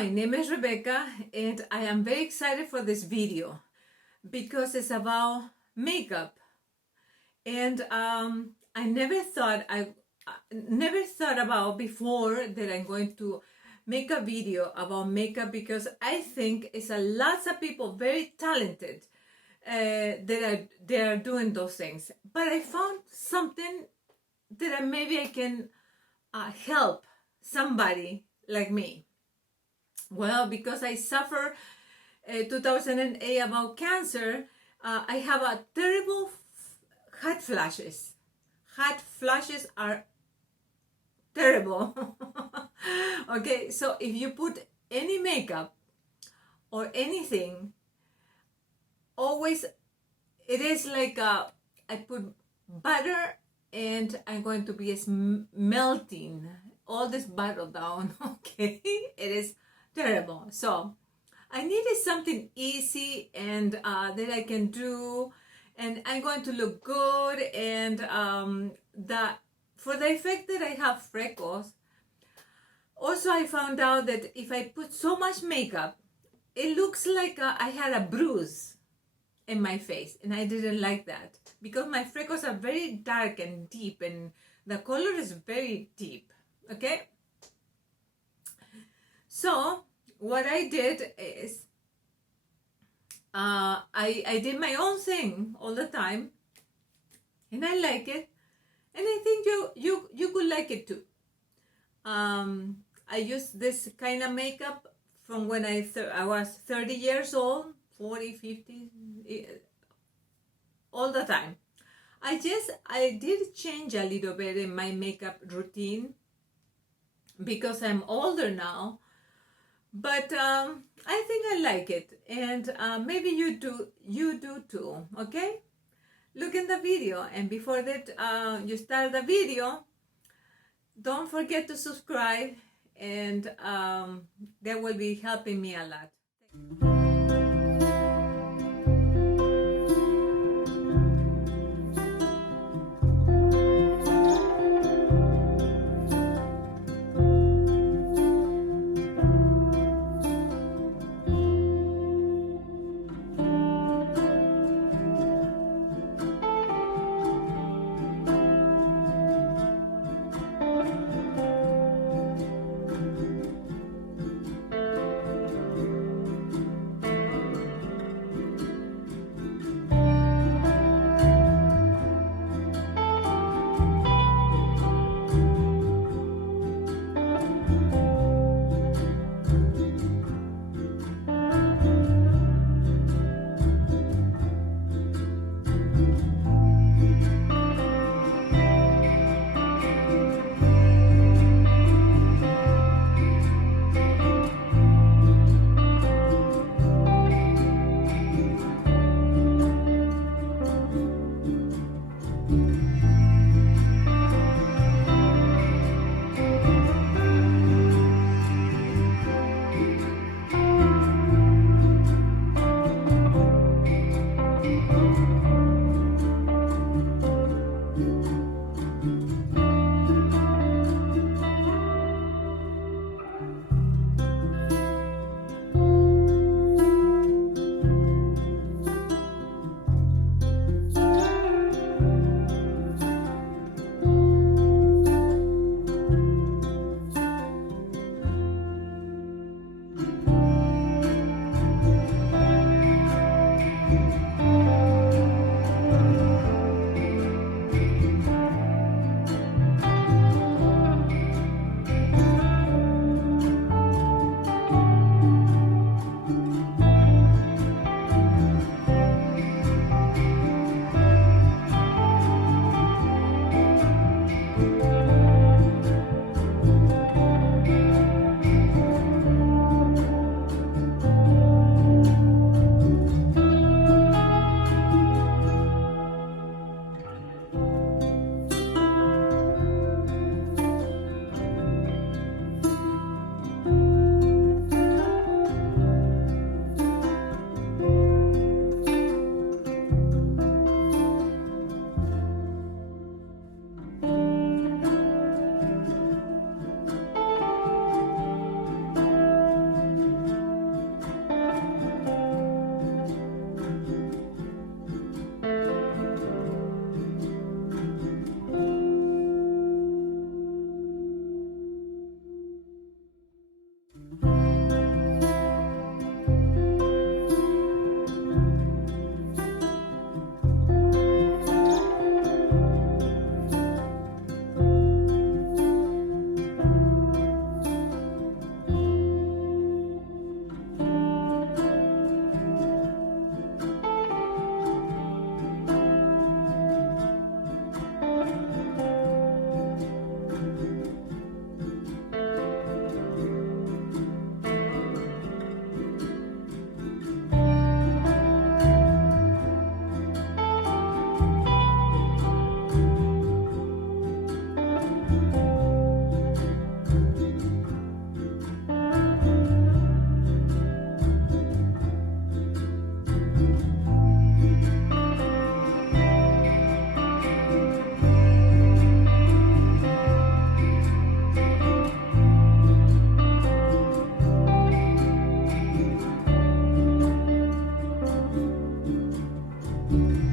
my name is Rebecca and I am very excited for this video because it's about makeup. And I never thought about before that I'm going to make a video about makeup, because I think it's a lots of people very talented that are doing those things. But I found something that maybe I can help somebody like me. Well, because I suffer 2008 about cancer, I have a terrible hot flashes. Hot flashes are terrible. Okay, so if you put any makeup or anything, always it is like I put butter and I'm going to be melting all this butter down. Okay, it is terrible. So I needed something easy and that I can do, and I'm going to look good. And for the effect that I have freckles, also I found out that if I put so much makeup, it looks like I had a bruise in my face, and I didn't like that because my freckles are very dark and deep, and the color is very deep. Okay, so what I did is I did my own thing all the time, and I like it, and I think you could like it too. I used this kind of makeup from when I was 30 years old, 40, 50, all the time. I did change a little bit in my makeup routine because I'm older now, but I think I like it, and maybe you do too. Okay, look in the video, and before that you start the video, don't forget to subscribe, and that will be helping me a lot. you.